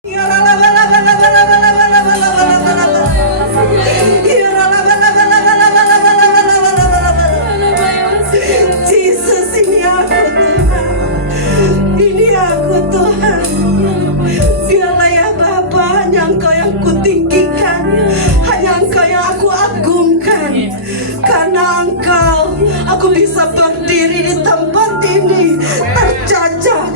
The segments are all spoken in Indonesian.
Jesus, ini aku Tuhan. Ini aku Tuhan. Biarlah ya Bapa, hanya Engkau yang kutinggikan, hanya Engkau yang aku agungkan. Karena Engkau, aku bisa berdiri di tempat ini tercacat.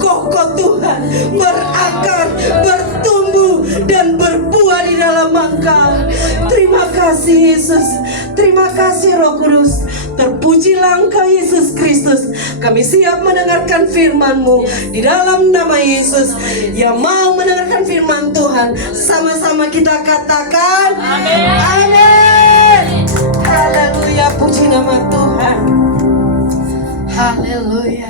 Kokoh Tuhan, berakar, bertumbuh dan berbuah di dalam Engkau. Terima kasih Yesus, terima kasih Roh Kudus. Terpujilah Engkau Yesus Kristus. Kami siap mendengarkan firman-Mu di dalam nama Yesus. Yang mau mendengarkan firman Tuhan, sama-sama kita katakan amin. Amin. Haleluya, puji nama Tuhan. Haleluya.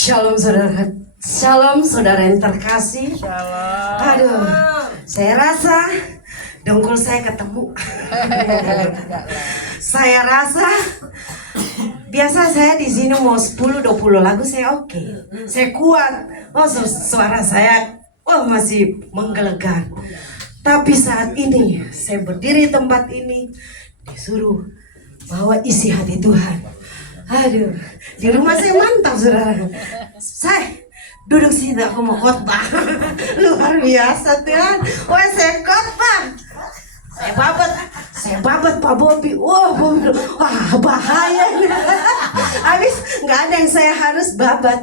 Shalom saudara, shalom saudara yang terkasih. Shalom. Aduh, saya rasa dengkul saya ketemu. Saya rasa biasa saya di sini mau 10-20 lagu saya oke. Saya kuat. Oh, suara saya masih menggelegar. Tapi saat ini saya berdiri di tempat ini disuruh bawa isi hati Tuhan. Aduh, di rumah saya mantap saudara. Saya duduk sini aku mau khotbah. Luar biasa Tuhan. Wah, saya khotbah. Saya babat Pak Bobi. Wah, bahaya. Habis nggak ada yang saya harus babat.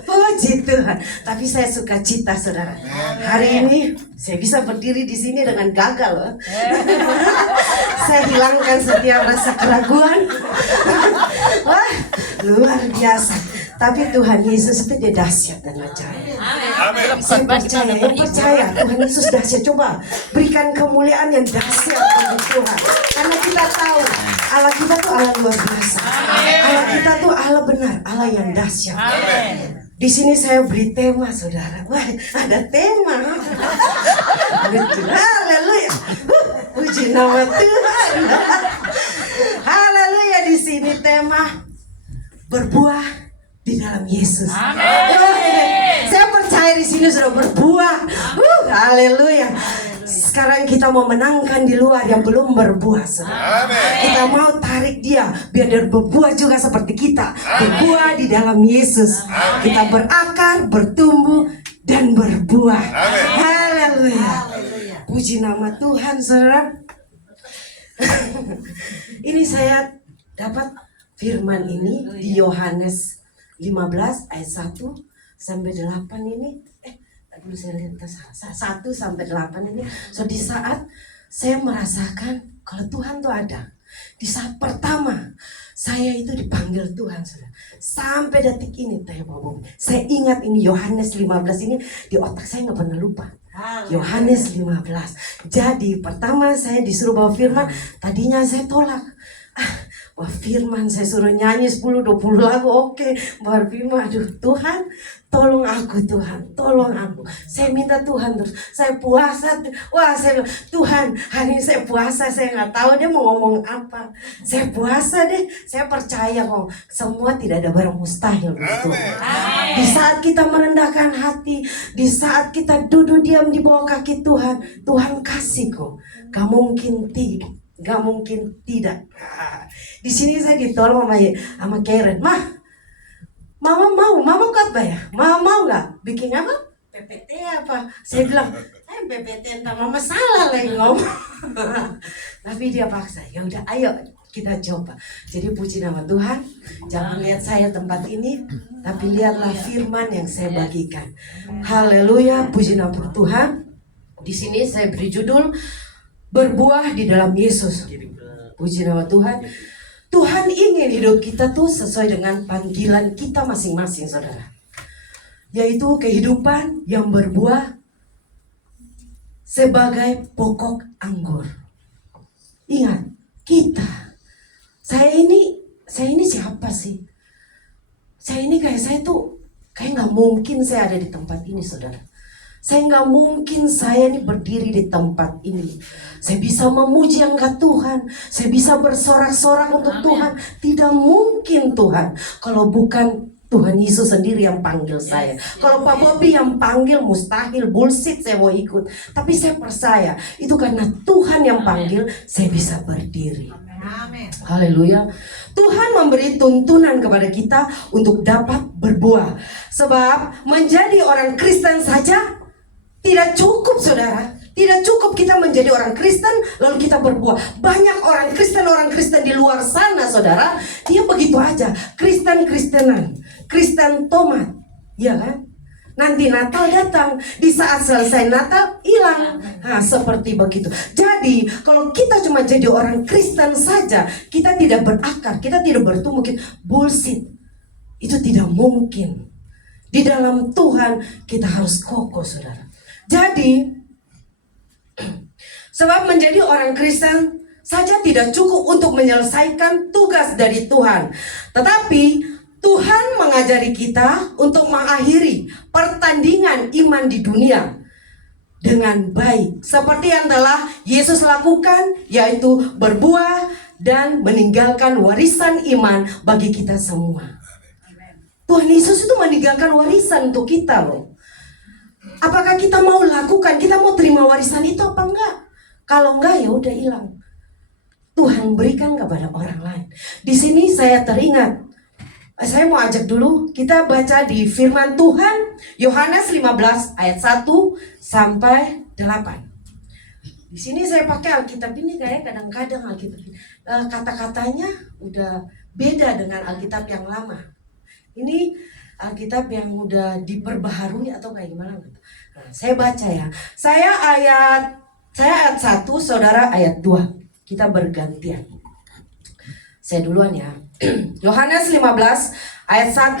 Puji Tuhan. Tapi saya suka cita saudara. Hari ini saya bisa berdiri di sini dengan gagal loh. Saya hilangkan setiap rasa keraguan. Wah, luar biasa. Tapi Tuhan Yesus itu dia dahsyat dan ajaib. Saya percaya Tuhan Yesus dahsyat. Coba berikan kemuliaan yang dahsyat bagi Tuhan. Karena kita tahu Allah kita tuh Allah luar biasa. Allah kita tuh Allah benar, Allah yang dahsyat. Di sini saya beri tema saudara. Wah, ada tema. Haleluya. Puji nama Tuhan. Haleluya, di sini tema berbuah di dalam Yesus. Amin. Saya percaya di sini sudah berbuah. Haleluya. Sekarang kita mau menangkan di luar yang belum berbuah. Kita mau tarik dia biar dia berbuah juga seperti kita. Berbuah di dalam Yesus. Kita berakar, bertumbuh dan berbuah. Haleluya. Puji nama Tuhan saudara. Ini saya dapat firman ini di Yohanes 15 ayat 1 sampai 8 ini. Dulu saya lihat 1 sampai 8 ini. So di saat saya merasakan kalau Tuhan tuh ada. Di saat pertama saya itu dipanggil Tuhan saudara. Sampai detik ini saya ingat ini Yohanes 15 ini di otak saya nggak pernah lupa. Yohanes 15. Jadi pertama saya disuruh bawa firman, tadinya saya tolak. Wah, firman saya suruh nyanyi 10-20 lagu, oke. Bawa firman, aduh Tuhan tolong aku Tuhan, tolong aku. Saya minta Tuhan terus, saya puasa. Wah, saya bilang, Tuhan hari ini saya puasa, saya nggak tahu dia mau ngomong apa. Saya puasa deh, saya percaya kok semua tidak ada barang mustahil begitu. Di saat kita merendahkan hati, di saat kita duduk diam di bawah kaki Tuhan, Tuhan kasih kok. Gak mungkin tidak. Gak mungkin tidak. Di sini saya ditolong sama Karen. Mama khotbah ya? Mama mau nggak bikin apa? PPT apa? Saya bilang, PPT entah mama salah lagi ngomong. Tapi dia paksa. Ya udah, ayo kita coba. Jadi puji nama Tuhan. Jangan lihat saya tempat ini, tapi lihatlah firman yang saya bagikan. Haleluya, puji nama Tuhan. Di sini saya beri judul berbuah di dalam Yesus. Puji nama Tuhan. Tuhan ingin hidup kita tuh sesuai dengan panggilan kita masing-masing saudara. Yaitu kehidupan yang berbuah sebagai pokok anggur. Ingat, kita. Saya ini siapa sih? saya tuh kayak nggak mungkin saya ada di tempat ini, saudara. Saya nggak mungkin saya ini berdiri di tempat ini. Saya bisa memuji angkat Tuhan. Saya bisa bersorak-sorak untuk Tuhan. Tidak mungkin Tuhan kalau bukan Tuhan Yesus sendiri yang panggil saya. Kalau Pak Bobi yang panggil, mustahil, bullshit saya mau ikut. Tapi saya percaya itu karena Tuhan yang panggil, saya bisa berdiri. Haleluya. Tuhan memberi tuntunan kepada kita untuk dapat berbuah. Sebab menjadi orang Kristen saja tidak cukup, saudara. Tidak cukup kita menjadi orang Kristen lalu kita berbuah. Banyak orang Kristen di luar sana, saudara, dia begitu aja, Kristen-Kristenan, Kristen tomat, ya kan? Nanti Natal datang, di saat selesai Natal hilang. Nah, seperti begitu. Jadi kalau kita cuma jadi orang Kristen saja, kita tidak berakar, kita tidak bertumbuh, bullshit. Itu tidak mungkin. Di dalam Tuhan kita harus kokoh, saudara. Jadi sebab menjadi orang Kristen saja tidak cukup untuk menyelesaikan tugas dari Tuhan, tetapi Tuhan mengajari kita untuk mengakhiri pertandingan iman di dunia dengan baik, seperti yang telah Yesus lakukan, yaitu berbuah dan meninggalkan warisan iman bagi kita semua. Tuhan Yesus itu meninggalkan warisan untuk kita loh. Apakah kita mau lakukan, kita mau terima warisan itu apa enggak? Kalau enggak ya udah hilang. Tuhan berikan kepada orang lain. Di sini saya teringat, saya mau ajak dulu kita baca di firman Tuhan Yohanes 15 ayat 1 sampai 8. Di sini saya pakai Alkitab ini kayak kadang-kadang Alkitab kata-katanya udah beda dengan Alkitab yang lama. Ini Alkitab yang udah diperbaharui atau kayak gimana gitu. Nah, saya baca ya. Saya ayat 1, saudara ayat 2. Kita bergantian. Saya duluan ya. Yohanes 15 ayat 1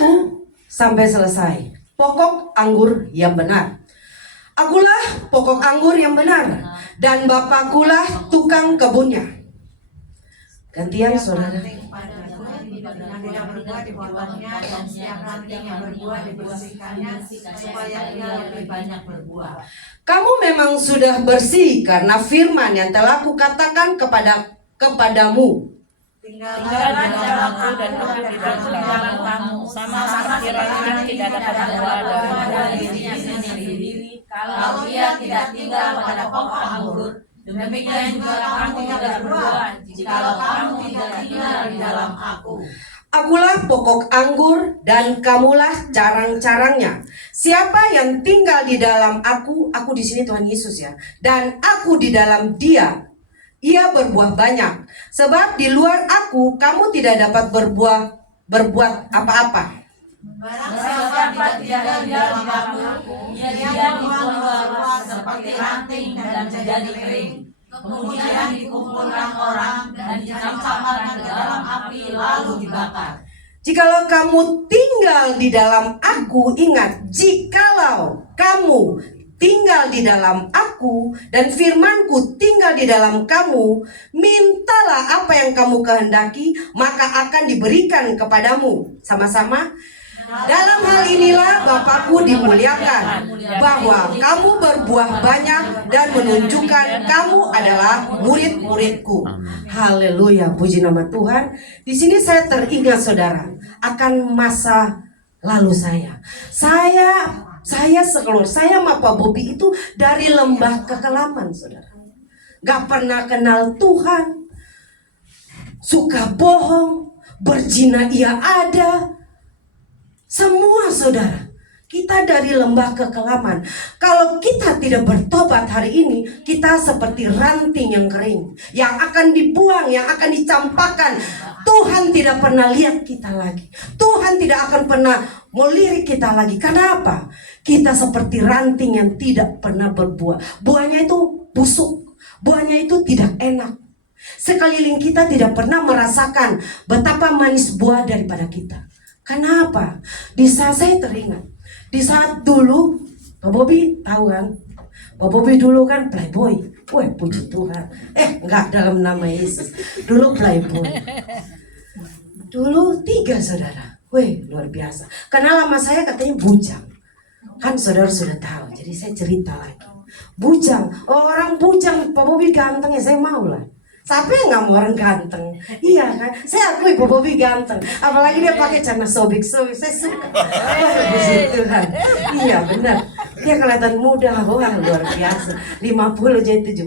sampai selesai. Pokok anggur yang benar. Akulah pokok anggur yang benar, dan Bapakulah tukang kebunnya. Gantian, saudara. Yang berbuah dipotongnya, dan setiap ranting yang berbuah dibersihkannya, supaya ia lebih banyak berbuah. Kamu memang sudah bersih karena firman yang telah kukatakan kepadamu. Tinggallah di dalam aku dan aku di dalam kamu, sama seperti ranting tidak dapat berbuah dari dirinya sendiri kalau ia tidak tinggal pada pokok anggur. Demikian juga kamu tidak berbuah jikalau kamu tidak tinggal di dalam aku. Akulah pokok anggur dan kamulah carang-carangnya. Siapa yang tinggal di dalam aku di sini Tuhan Yesus ya, dan aku di dalam dia, ia berbuah banyak. Sebab di luar aku kamu tidak dapat berbuat apa-apa. Barang siapa tidak di dalam aku, ia keluar seperti ranting dan menjadi kering. Kemudian dikumpulkan orang dan dicampakkan ke dalam api lalu dibakar. Jikalau kamu tinggal di dalam aku, ingat, jikalau kamu tinggal di dalam aku dan firmanku tinggal di dalam kamu, mintalah apa yang kamu kehendaki, maka akan diberikan kepadamu. Sama-sama. Dalam hal inilah Bapakku dimuliakan, bahwa kamu berbuah banyak dan menunjukkan kamu adalah murid-muridku. Haleluya, puji nama Tuhan. Di sini saya teringat, saudara, akan masa lalu saya. Saya sekeluarga, saya sama Pak Bobi itu dari lembah kekelaman, saudara. Gak pernah kenal Tuhan, suka bohong, berzina ia ada. Semua, saudara, kita dari lembah kekelaman. Kalau kita tidak bertobat hari ini, kita seperti ranting yang kering, yang akan dibuang, yang akan dicampakkan. Tuhan tidak pernah lihat kita lagi. Tuhan tidak akan pernah melirik kita lagi. Kenapa? Kita seperti ranting yang tidak pernah berbuah. Buahnya itu busuk, buahnya itu tidak enak. Sekeliling kita tidak pernah merasakan betapa manis buah daripada kita. Kenapa? Di saat saya teringat, di saat dulu Pak Bobi tahu kan, Pak Bobi dulu kan playboy. Wah, puji Tuhan. Enggak, dalam nama Yesus. Dulu playboy. Dulu 3 saudara. Wih, luar biasa. Karena nama saya katanya Bujang. Kan saudara sudah tahu, jadi saya cerita lagi. Bujang, orang Bujang, Pak Bobi ganteng ya, saya mau lah. Siapa yang nggak mau orang ganteng? Iya kan? Saya akui Pak Bobi ganteng. Apalagi dia pakai celana sobek-sobek, saya suka. Wah, puji Tuhan. Iya benar. Dia kelihatan muda, wah luar biasa. 50 jadi 17.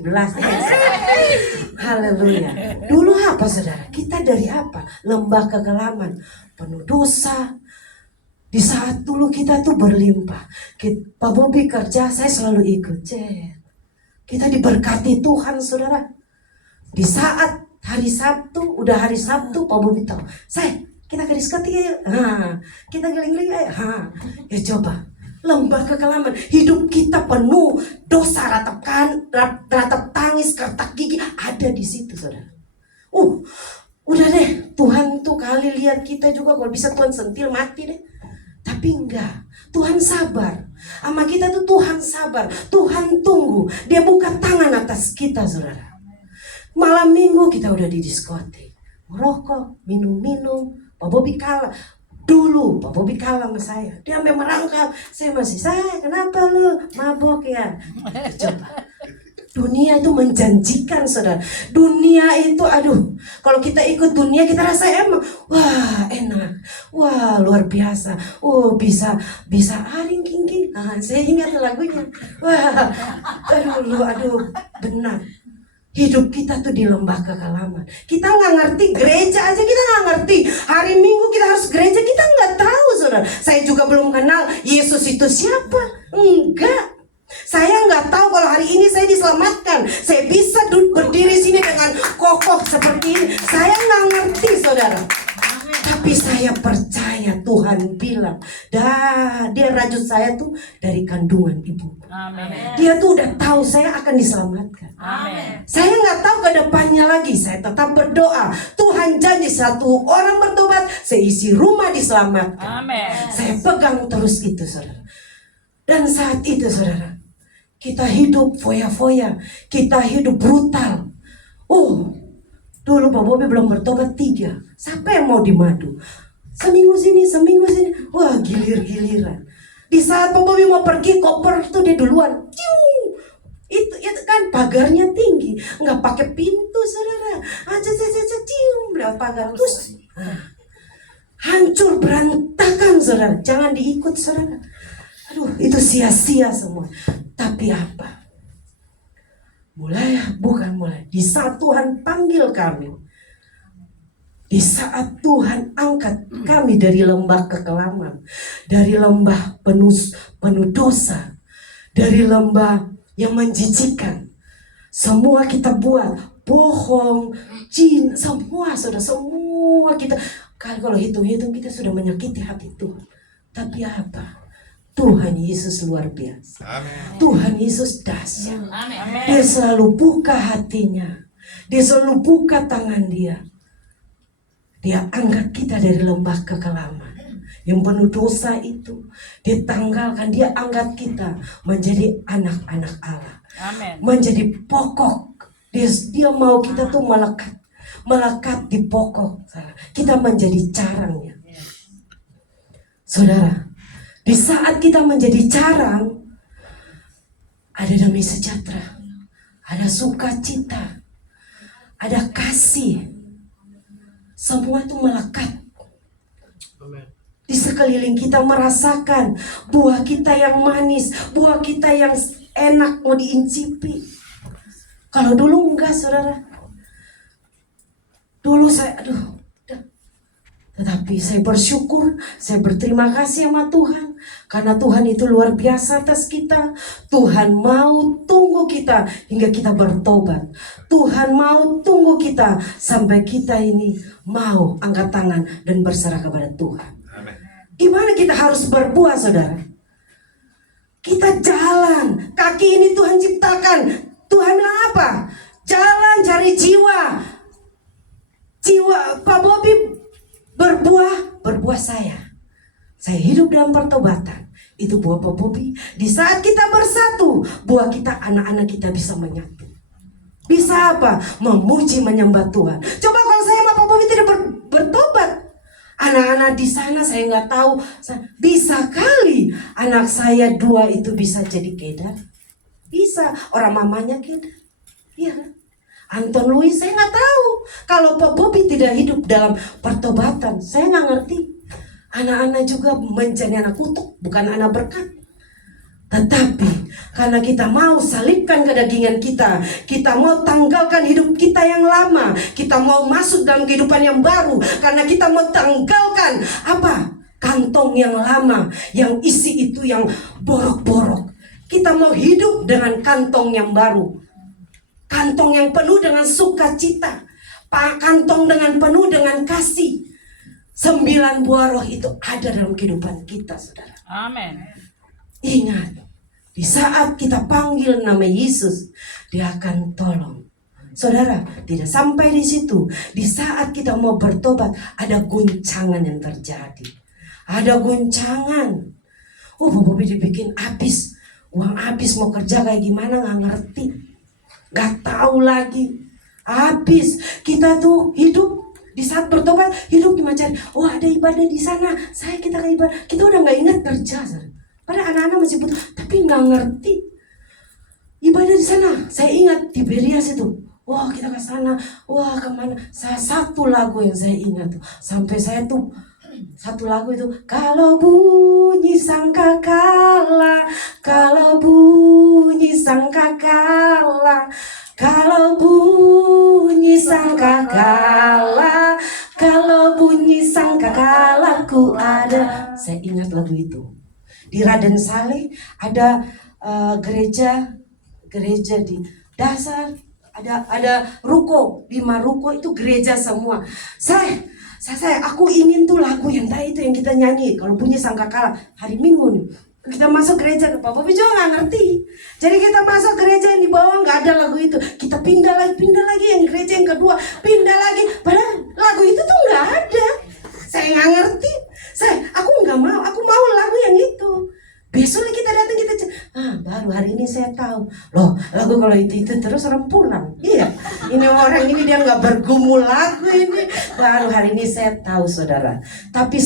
Haleluya. Dulu apa saudara? Kita dari apa? Lembah kekelaman, penuh dosa. Di saat dulu kita tuh berlimpah. Pak Bobi kerja, saya selalu ikut. Kita diberkati Tuhan saudara. Di saat hari Sabtu, udah hari Sabtu, Pak Bobi tahu. Kita ke diskotik ya. Kita geling-geling aja. Ya coba. Lembah kekelaman, hidup kita penuh dosa, ratap tangis, kertak gigi ada di situ saudara. Udah deh, Tuhan tuh kali lihat kita juga, kalau bisa Tuhan sentil mati deh. Tapi enggak, Tuhan sabar. Sama kita tuh Tuhan sabar, Tuhan tunggu. Dia buka tangan atas kita saudara. Malam minggu kita udah di diskotik, merokok, minum-minum. Pak Bobi kalah. Dulu Pak Bobi kalah sama saya. Dia sampai merangkap. Saya masih, kenapa lu mabok ya? Coba. Dunia itu menjanjikan saudara. Dunia itu kalau kita ikut dunia kita rasa emang wah enak, wah luar biasa, bisa aring king. Saya ingat lagunya. Wah, benar. Hidup kita tuh di lembah kekelaman. Kita nggak ngerti, gereja aja kita nggak ngerti. Hari Minggu kita harus gereja, kita nggak tahu saudara. Saya juga belum kenal Yesus itu siapa. Enggak. Saya nggak tahu kalau hari ini saya diselamatkan. Saya bisa berdiri sini dengan kokoh seperti ini. Saya nggak ngerti saudara. Tapi saya percaya Tuhan bilang, dia rajut saya tuh dari kandungan ibu. Amin. Dia tuh udah tahu saya akan diselamatkan. Amin. Saya nggak tahu ke depannya lagi. Saya tetap berdoa. Tuhan janji satu orang bertobat, seisi rumah diselamatkan. Amin. Saya pegang terus itu saudara. Dan saat itu saudara, kita hidup foya-foya, kita hidup brutal. Dulu Pak Bobi belum bertobat 3. Siapa yang mau dimadu? Seminggu sini. Wah gilir-giliran. Di saat Pak Bobi mau pergi, koper tuh dia duluan. Itu kan pagarnya tinggi, nggak pakai pintu saudara. Lewat pagar terus hancur berantakan saudara. Jangan diikut saudara. Itu sia-sia semua. Tapi apa? Mulai. Di saat Tuhan panggil kami, di saat Tuhan angkat kami dari lembah kekelaman, dari lembah penuh dosa, dari lembah yang menjijikan. Semua kita buat, bohong, jin, semua kita. Kalau hitung-hitung kita sudah menyakiti hati Tuhan. Tapi apa? Tuhan Yesus luar biasa. Amen. Tuhan Yesus dahsyat. Dia selalu buka hatinya. Dia selalu buka tangan dia. Dia angkat kita dari lembah kekelaman yang penuh dosa itu. Dia tanggalkan, dia angkat kita menjadi anak-anak Allah. Amen. Menjadi pokok. Dia mau kita tuh melekat di pokok. Kita menjadi carangnya. Saudara, di saat kita menjadi carang, ada damai sejahtera, ada sukacita, ada kasih. Semua itu melekat. Di sekeliling kita merasakan buah kita yang manis, buah kita yang enak mau diincipi. Kalau dulu enggak saudara. Dulu saya tetapi saya bersyukur, saya berterima kasih sama Tuhan. Karena Tuhan itu luar biasa atas kita. Tuhan mau tunggu kita hingga kita bertobat. Tuhan mau tunggu kita sampai kita ini mau angkat tangan dan berserah kepada Tuhan. Gimana kita harus berbuat saudara? Kita jalan, kaki ini Tuhan ciptakan. Tuhan bilang apa? Jalan cari jiwa. Pak Bobi berbuah saya hidup dalam pertobatan. Itu buah Pak Bobi. Di saat kita bersatu, buah kita, anak-anak kita bisa menyatu. Bisa apa? Memuji, menyembah Tuhan. Coba kalau saya sama Pak Bobi tidak bertobat, Anak-anak di sana saya nggak tahu. Bisa kali anak saya 2 itu bisa jadi kedar. Bisa, orang mamanya kedar. Iya. Anton Louis saya nggak tahu. Kalau Pak Bobby tidak hidup dalam pertobatan, saya nggak ngerti. Anak-anak juga menjadi anak kutuk, bukan anak berkat. Tetapi karena kita mau salibkan kedagingan kita mau tanggalkan hidup kita yang lama, kita mau masuk dalam kehidupan yang baru, karena kita mau tanggalkan apa? Kantong yang lama, yang isi itu yang borok-borok. Kita mau hidup dengan kantong yang baru, kantong yang penuh dengan sukacita, kantong dengan penuh dengan kasih. 9 buah roh itu ada dalam kehidupan kita, saudara. Amin. Ingat, di saat kita panggil nama Yesus, Dia akan tolong. Saudara, tidak sampai di situ. Di saat kita mau bertobat, ada guncangan yang terjadi. Ada guncangan. Oh, Bobi dibikin habis. Uang habis, mau kerja kayak gimana gak ngerti. Gak tahu lagi. Habis. Kita tuh hidup. Di saat bertobat, hidup macam, oh ada ibadah di sana. Kita ke ibadah. Kita udah gak ingat kerja, saudara. Padahal anak-anak masih butuh, tapi nggak ngerti ibadah di sana. Saya ingat di Berias itu, wah kita ke sana, wah kemana? Satu lagu yang saya ingat tuh, sampai saya tuh satu lagu itu, kalau bunyi sangkakala, kalau bunyi sangkakala, kalau bunyi sangkakala, kalau bunyi sangkakala ku ada. Saya ingat lagu itu. Di Raden Saleh ada gereja di dasar, ada ruko, 5 ruko itu gereja semua. Aku ingin tuh lagu yang tadi itu yang kita nyanyi kalau bunyi sangkakala hari Minggu nih. Kita masuk gereja, Pak Bobi juga nggak ngerti. Jadi kita masuk gereja yang di bawah nggak ada lagu itu. Kita pindah lagi yang gereja yang kedua, pindah lagi. Padahal lagu itu tuh nggak ada. Saya nggak ngerti. Aku nggak mau. Aku mau lagu yang itu. Besok kita datang baru hari ini saya tahu. Loh, lagu kalau itu terus orang pulang. Iya. Ini orang ini dia nggak bergumul lagu ini. Baru hari ini saya tahu, saudara. Tapi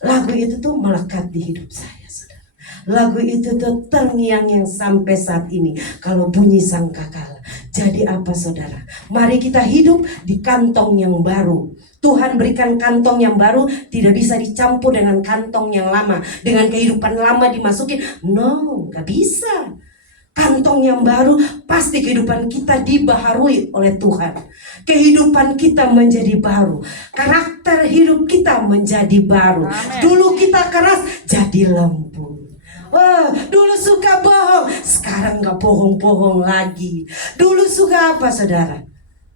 lagu itu tuh melekat di hidup saya, saudara. Lagu itu tuh terngiang-ngiang sampai saat ini. Kalau bunyi sangkakala. Jadi apa, saudara? Mari kita hidup di kantong yang baru. Tuhan berikan kantong yang baru, tidak bisa dicampur dengan kantong yang lama. Dengan kehidupan lama dimasukin, no, gak bisa. Kantong yang baru, pasti kehidupan kita dibaharui oleh Tuhan. Kehidupan kita menjadi baru. Karakter hidup kita menjadi baru. Amen. Dulu kita keras, jadi lembut. Oh, dulu suka bohong, sekarang gak bohong-bohong lagi. Dulu suka apa, saudara?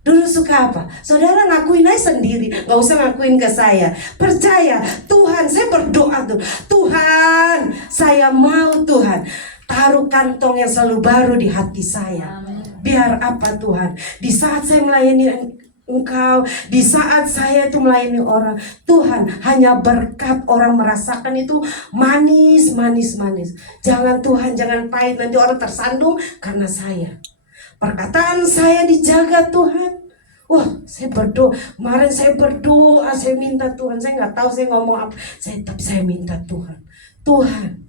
Dulu suka apa? Saudara ngakuin aja sendiri, gak usah ngakuin ke saya. Percaya, Tuhan, saya berdoa tuh, Tuhan, saya mau Tuhan taruh kantong yang selalu baru di hati saya. Biar apa, Tuhan? Di saat saya melayani Engkau, di saat saya itu melayani orang, Tuhan, hanya berkat orang merasakan itu manis. Jangan Tuhan, jangan pahit, nanti orang tersandung karena saya. Perkataan saya dijaga, Tuhan. Wah, saya berdoa. Kemarin saya berdoa, saya minta Tuhan. Saya nggak tahu saya ngomong apa. Tapi saya minta Tuhan. Tuhan,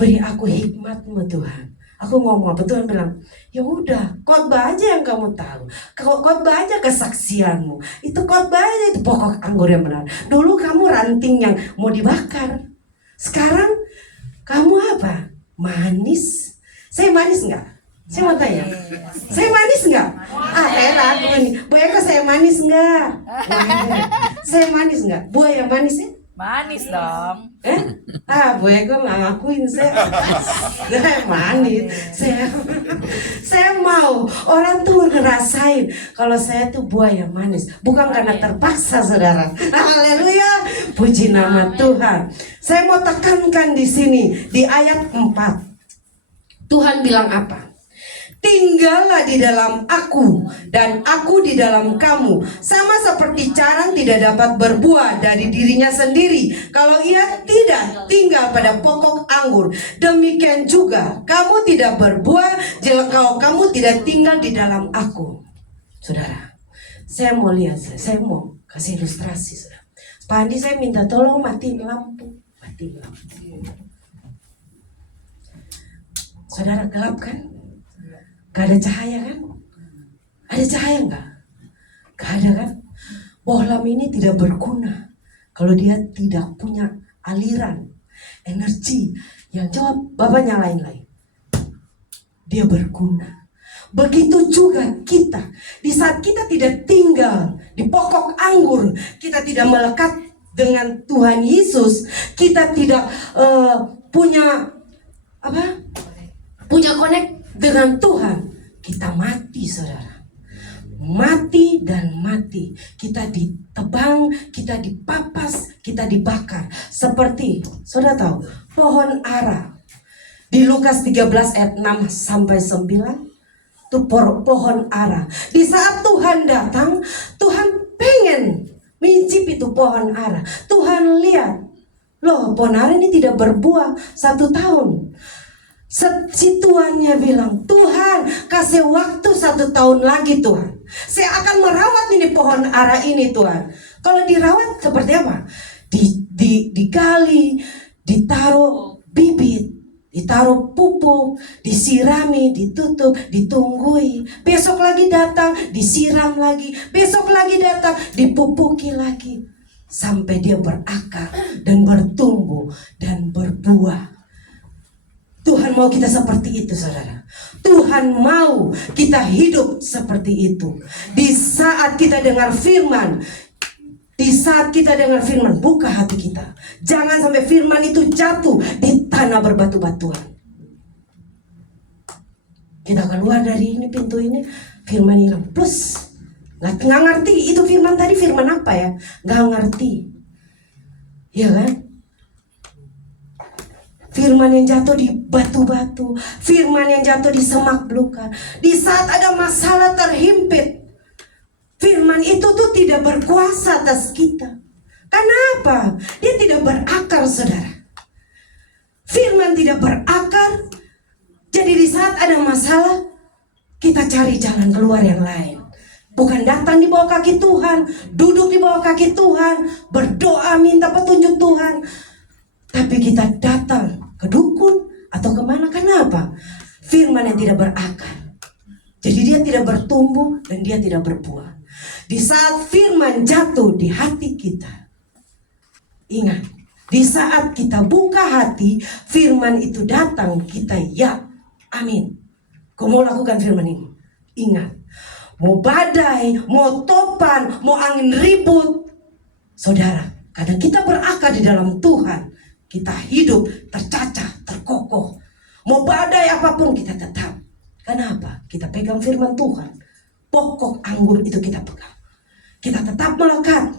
beri aku hikmat-Mu, Tuhan. Aku ngomong apa? Tuhan bilang, ya udah, khotbah aja yang kamu tahu. Khotbah aja kesaksianmu. Itu khotbah aja, itu pokok anggur yang benar. Dulu kamu ranting yang mau dibakar. Sekarang kamu apa? Manis. Saya manis nggak? Saya mau tanya, saya manis nggak? Saya ragu nih, Bu Eka saya manis nggak? Saya manis nggak? Bu yang manis ya? Manis dong. Bu Eka nggak ngakuin saya manis. Saya mau orang tuh ngerasain kalau saya tuh buah yang manis, bukan karena terpaksa, saudara. Haleluya, puji nama Tuhan. Saya mau tekankan di sini di ayat 4. Tuhan bilang apa? Tinggallah di dalam aku dan aku di dalam kamu. Sama seperti carang tidak dapat berbuah dari dirinya sendiri kalau ia tidak tinggal pada pokok anggur. Demikian juga kamu tidak berbuah jika kamu tidak tinggal di dalam aku. Saudara, saya mau lihat, saya mau kasih ilustrasi, saudara. Pak Andi, saya minta tolong matiin lampu. Matiin lampu. Saudara, gelap kan? Gak ada cahaya kan? Ada cahaya enggak? Gak ada kan? Bohlam ini tidak berguna kalau dia tidak punya aliran energi yang coba Bapak nyalain lagi. Dia berguna. Begitu juga kita. Di saat kita tidak tinggal di pokok anggur, kita tidak melekat dengan Tuhan Yesus, kita tidak punya connect dengan Tuhan, kita mati, saudara. Mati dan mati. Kita ditebang, kita dipapas, kita dibakar. Seperti, saudara tahu, pohon ara. Di Lukas 13 ayat 6 sampai 9, itu pohon ara. Di saat Tuhan datang, Tuhan pengen mencicipi itu pohon ara. Tuhan lihat, loh pohon ara ini tidak berbuah 1 tahun. Si tuannya bilang, Tuhan kasih waktu 1 tahun lagi Tuhan. Saya akan merawat ini pohon ara ini Tuhan. Kalau dirawat seperti apa? Digali, ditaruh bibit, ditaruh pupuk, disirami, ditutup, ditunggui. Besok lagi datang, disiram lagi. Besok lagi datang, dipupuki lagi. Sampai dia berakar dan bertumbuh dan berbuah. Tuhan mau kita seperti itu, saudara. Tuhan mau kita hidup seperti itu. Di saat kita dengar firman, buka hati kita. Jangan sampai firman itu jatuh di tanah berbatu-batuan. Kita keluar dari ini pintu ini, firman hilang. Plus, nggak ngerti itu firman tadi firman apa ya? Nggak ngerti. Iya kan? Firman yang jatuh di batu-batu, firman yang jatuh di semak belukar. Di saat ada masalah terhimpit, firman itu tuh tidak berkuasa atas kita. Kenapa? Dia tidak berakar, saudara. Firman tidak berakar. Jadi di saat ada masalah, kita cari jalan keluar yang lain. Bukan datang di bawah kaki Tuhan, duduk di bawah kaki Tuhan, berdoa minta petunjuk Tuhan. Tapi kita datang ke dukun atau kemana? Kenapa? Firman yang tidak berakar. Jadi dia tidak bertumbuh dan dia tidak berbuah. Di saat firman jatuh di hati kita, ingat, di saat kita buka hati, firman itu datang, kita ya, amin. Kau mau lakukan firman ini? Ingat, mau badai, mau topan, mau angin ribut, saudara, kadang kita berakar di dalam Tuhan. Kita hidup tercacah, terkokoh. Mau badai apapun kita tetap. Kenapa? Kita pegang firman Tuhan. Pokok anggur itu kita pegang. Kita tetap melekat.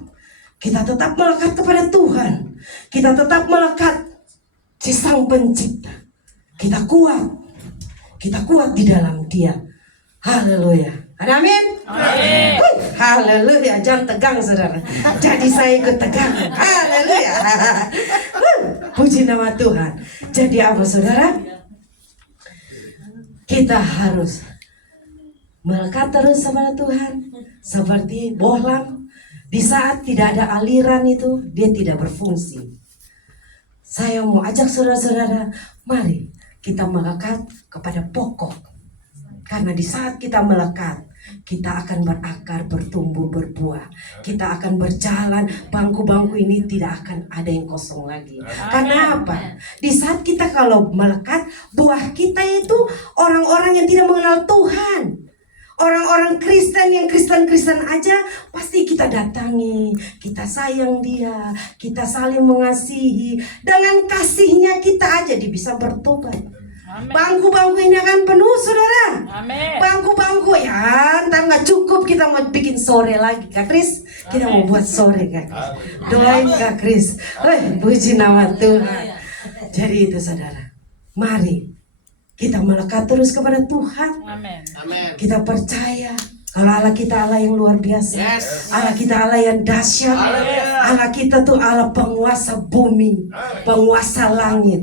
Kita tetap melekat kepada Tuhan. Kita tetap melekat si Sang Pencipta. Kita kuat. Kita kuat di dalam Dia. Haleluya. Amin. Amin. Haleluya. Jangan tegang, saudara. Jadi saya ikut tegang. Haleluya. Puji nama Tuhan. Jadi apa, saudara? Kita harus melekat terus sama Tuhan. Seperti bohlam. Di saat tidak ada aliran itu, dia tidak berfungsi. Saya mau ajak saudara-saudara, mari kita melekat kepada pokok. Karena di saat kita melekat, kita akan berakar, bertumbuh, berbuah. Kita akan berjalan, bangku-bangku ini tidak akan ada yang kosong lagi. Karena apa? Di saat kita kalau melekat, buah kita itu orang-orang yang tidak mengenal Tuhan. Orang-orang Kristen yang Kristen-Kristen aja pasti kita datangi, kita sayang dia, kita saling mengasihi. Dengan kasihnya kita aja dia bisa bertobat. Bangku-bangku ini akan penuh, saudara. Amin. Bangku-bangku ya, ntar nggak cukup, kita mau bikin sore lagi, Kak Kris. Kita mau buat sore, Kak Kris. Doain Kak Kris. Puji nama Tuhan. Jadi itu, saudara. Mari kita melekat terus kepada Tuhan. Amin. Kita percaya kalau Allah kita Allah yang luar biasa. Allah kita Allah yang dahsyat. Allah kita tuh Allah penguasa bumi, penguasa langit.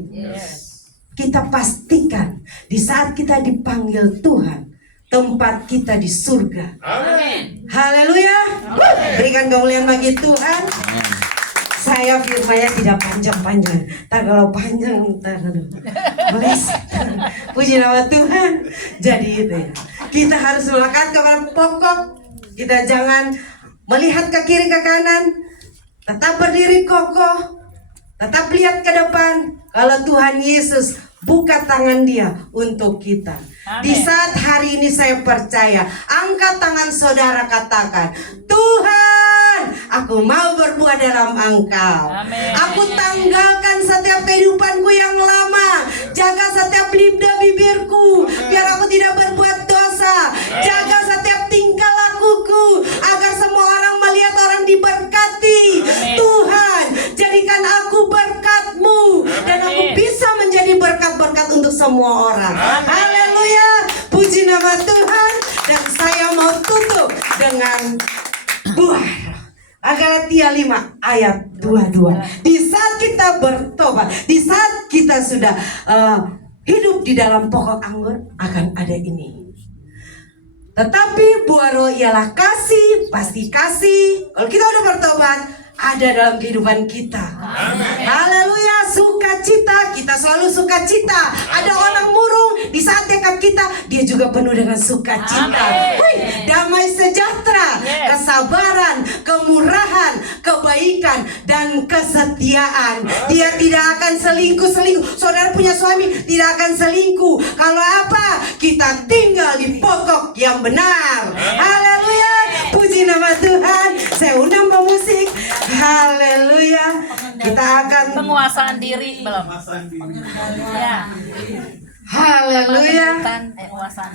Kita pastikan di saat kita dipanggil Tuhan, tempat kita di surga. Amin. Haleluya. Berikan kemuliaan bagi Tuhan. Saya firmanya tidak panjang-panjang. Kalau panjang meleset. Puji nama Tuhan. Jadi itu ya. Kita harus melekat kepada pokok. Kita jangan melihat ke kiri ke kanan. Tetap berdiri kokoh. Tetap lihat ke depan. Kalau Tuhan Yesus buka tangan Dia untuk kita. Di saat hari ini saya percaya, angkat tangan saudara, katakan, Tuhan, aku mau berbuat dalam Engkau. Amin. Aku tanggalkan setiap kehidupanku yang lama. Jaga setiap lidah bibirku, biar aku tidak berbuat dosa. Jaga setiap tingkah lakuku, agar semua orang melihat orang diberkati. Amin. Tuhan, jadikan aku berkat-Mu, dan aku bisa menjadi berkat-berkat untuk semua orang. Haleluya, puji nama Tuhan. Dan saya mau tutup dengan buah Galatia 5 ayat 22. Di saat kita bertobat, di saat kita sudah hidup di dalam pokok anggur, akan ada ini. Tetapi buah roh ialah kasih, pasti kasih. Kalau kita udah bertobat, ada dalam kehidupan kita. Haleluya, sukacita, kita selalu sukacita. Ada orang murung, di saat dekat kita, dia juga penuh dengan sukacita. Wih, damai sejahtera, kesabaran, kemurahan, kebaikan, dan kesetiaan. Dia tidak akan selingkuh. Saudara punya suami, tidak akan selingkuh. Kalau apa? Kita tinggal di pokok yang benar. Haleluya, puji nama Tuhan. Saya undang pemusik. Haleluya. Kita akan Penguasaan diri belum? Ya. haleluya. Penguasaan